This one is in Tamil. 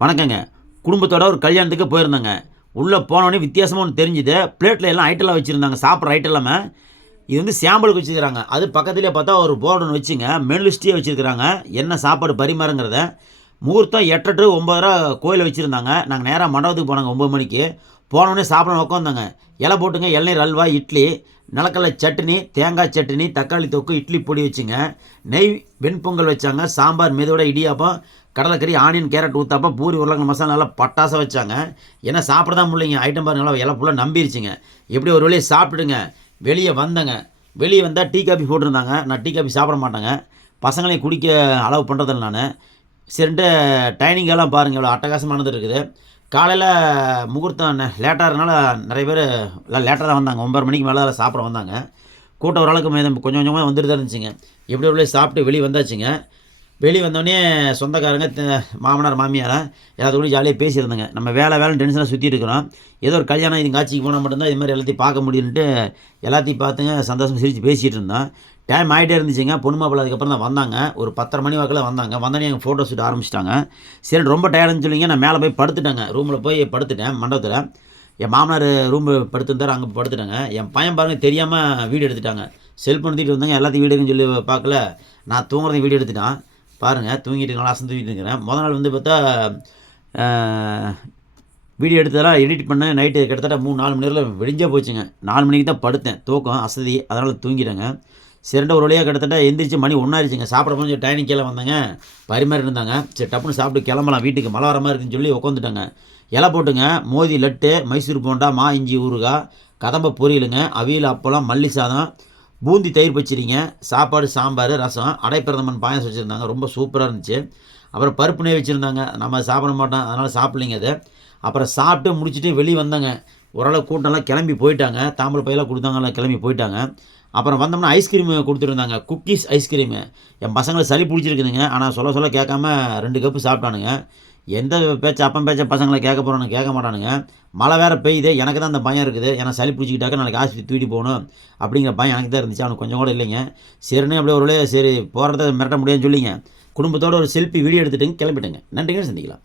வணக்கங்க. குடும்பத்தோட ஒரு கல்யாணத்துக்கு போயிருந்தேங்க. உள்ள போனோனே வித்தியாசமா ஒண்ணு தெரிஞ்சுது. பிளேட்ல எல்லாம் ஐட்டம்லாம் வச்சிருந்தாங்க. சாப்பிடுற ஐட்டம் எல்லாமே. இது வந்து சாம்பிளுக்கு வச்சிருக்காங்க. அது பக்கத்திலேயே பார்த்தா ஒரு போர்டு ஒண்ணு வச்சுங்க. மெனு லிஸ்ட்டே வச்சிருக்காங்க. என்ன சாப்பாடு பரிமாறங்கிறத. முகூர்த்தம் 8 டூ 9:30 கோயில்ல வச்சிருந்தாங்க. நாங்க நேரா மண்டபத்துக்கு போனோங்க 9 மணிக்கு. போனோனே சாப்பிடணும்னு உட்காந்தோங்க. இலை போட்டுங்க இளநீர் அல்வா, இட்லி, நிலக்கடலை சட்னி, தேங்காய் சட்னி, தக்காளி தொக்கு, இட்லி பொடி வச்சுங்க. நெய் வெண்பொங்கல் வச்சாங்க. சாம்பார், மெதுவடை, இடியாப்பம், கடலைக்கறி, ஆனியன், கேரட் ஊத்தாப்பம், பூரி, உருளைக்கிழங்கு மசாலா நல்லா பட்டாசா வச்சாங்க. ஏன்னா சாப்பிட தான் முடியலைங்க. ஐட்டம் பாருங்க நல்லா இலை ஃபுல்லா நம்பிருச்சுங்க. எப்படியோ ஒரு வழியா சாப்பிட்டுட்டுங்க வெளிய வந்தேங்க. வெளிய வந்தா டீ, காபி போட்டிருந்தாங்க. நான் டீ, காபி சாப்பிட மாட்டேங்க. பசங்களையும் குடிக்க அலோவ் பண்ணுறதில்ல நானு. சரின்ட்டு டைனிங் எல்லாம் பாருங்க எவ்வளோ அட்டகாசமானது இருக்குது. காலையில முகூர்த்தம் லேட்டா இருந்தனால நெறைய பேரு எல்லாம் லேட்டா தான் வந்தாங்க. 9:30 மணிக்கு மேல தான் சாப்பிட வந்தாங்க. கூட்டம் ஓரளவுக்கு கொஞ்சம் கொஞ்சமா வந்துட்டு தான் இருந்துச்சுங்க. எப்படியோ ஒரு வழியா சாப்பிட்டு வெளிய வந்தாச்சுங்க. வெளிய வந்தோனே சொந்தக்காரங்க, மாமனார், மாமியார் எல்லாத்துக்கூடயும் ஜாலியா பேசியிருந்தேங்க. நம்ம வேலைன்னு டென்ஷனா சுத்திட்டு இருக்கிறோம். ஏதோ ஒரு கல்யாணம் இதுங்காட்சிக்கு போனா மட்டும் தான் இது மாரி எல்லாத்தையும் பார்க்க முடியும்ன்ட்டு எல்லாத்தையும் பார்த்துங்க சந்தோஷமா சிரிச்சு பேசிட்டு இருந்தோம். டைம் ஆயிட்டே இருந்துச்சுங்க. பொண்ணு மாப்பிள்ளை அதுக்கப்புறம் தான் வந்தாங்க. ஒரு 10:30 மணி வாக்குல வந்தாங்க. வந்தோனே எங்க ஃபோட்டோ ஷூட் ஆரம்பிச்சுட்டாங்க. சரின்னு ரொம்ப டயர்டுன்னு சொல்லிங்க நான் மேல போய் படுத்துட்டேங்க. ரூம்ல போய் படுத்துட்டேன் மண்டபத்தில. என் மாமனார் ரூம் படுத்திருந்தாரு. அங்க படுத்துட்டேங்க. என் பையன் பாருங்க தெரியாம வீடியோ எடுத்துட்டாங்க. செல்ஃபோன் தூக்கிட்டு வந்தாங்க. எல்லாத்தையும் வீடியோ எடுக்கன்னு சொல்லி பார்க்கல. நான் தூங்குறதையும் வீடியோ எடுத்துட்டான். பாருங்க தூங்கிட்டு நல்லா அசந்து தூங்கிட்டு இருக்கிறேன். மொத நாள் வந்து பார்த்தா அ வீடியோ எடுத்ததெல்லாம் எடிட் பண்ணேன். நைட்டு கிட்டத்தட்ட 3, 4 மணி நேரம் விடிஞ்சே போச்சுங்க. 4 மணிக்கு தான் படுத்தேன். தூக்கம் அசதி. அதனால தூங்கிட்டேங்க. சரின்ட்டு ஒரு வழியா கிட்டத்தட்ட எந்திரிச்சு மணி 1 ஆயிடுச்சுங்க. சாப்பிட போனோம் சொல்லி டைனிங் கீழ வந்தேங்க. பரிமாறிட்டு இருந்தாங்க. சரி டப்புன்னு சாப்பிட்டு கிளம்பலாம் வீட்டுக்கு. மழை வர மாரி இருக்குன்னு சொல்லி உட்காந்துட்டேங்க. இலை போட்டுங்க. மோதி லட்டு, மைசூர் போண்டா, இஞ்சி ஊறுகாய், கதம்ப பொரியலுங்க, அவியல், அப்பளம், மல்லி சாதம், பூந்தி தயிர் பச்சடிங்க, சாப்பாடு, சாம்பார், ரசம், அடைப்பிரதமன் பாயாசம் வச்சுருந்தாங்க. ரொம்ப சூப்பரா இருந்துச்சு. அப்புறம் பருப்பு நெய் வச்சுருந்தாங்க. நம்ம சாப்பிட மாட்டோம். அதனால சாப்பிடலைங்க அது. அப்புறம் சாப்பிட்டு முடிச்சுட்டு வெளிய வந்தேங்க. ஓரளவு கூட்டம்லாம் கிளம்பி போயிட்டாங்க. தாம்பூல பையெல்லாம் குடுத்தாங்க. எல்லாம் கிளம்பி போயிட்டாங்க. அப்புறம் வந்தோம்னா ஐஸ்கிரீம் குடுத்துருந்தாங்க. Cookies ice cream. என் பசங்களுக்கு சளி புடிச்சிருக்குதுங்க. ஆனா சொல்ல சொல்ல கேட்காம 2 கப்பு சாப்பிட்டானுங்க. எந்த பேச்ச அப்பன் பேச்ச பசங்கள கேட்க போறானுங்க, கேட்க மாட்டானுங்க. மழை வேற பெய்யுது. எனக்கு தான் அந்த பயம் இருக்குது. ஏன்னா சளி பிடிச்சுக்கிட்டாக்க நாளைக்கு ஆஸ்பத்திரி தூக்கிட்டு போகணும் அப்படிங்கிற பயம் எனக்கு தான் இருந்துச்சு. அவனுக்கு கொஞ்சம் கூட இல்லைங்க. சரின்னு அப்படியே ஒரு வழியா சரி போறத மிரட்ட முடியாதுன்னு சொல்லிங்க, குடும்பத்தோட ஒரு செல்ஃபி வீடியோ எடுத்துட்டுங்க கிளம்பிட்டேங்க. நன்றிங்க. சந்திக்கலாம்.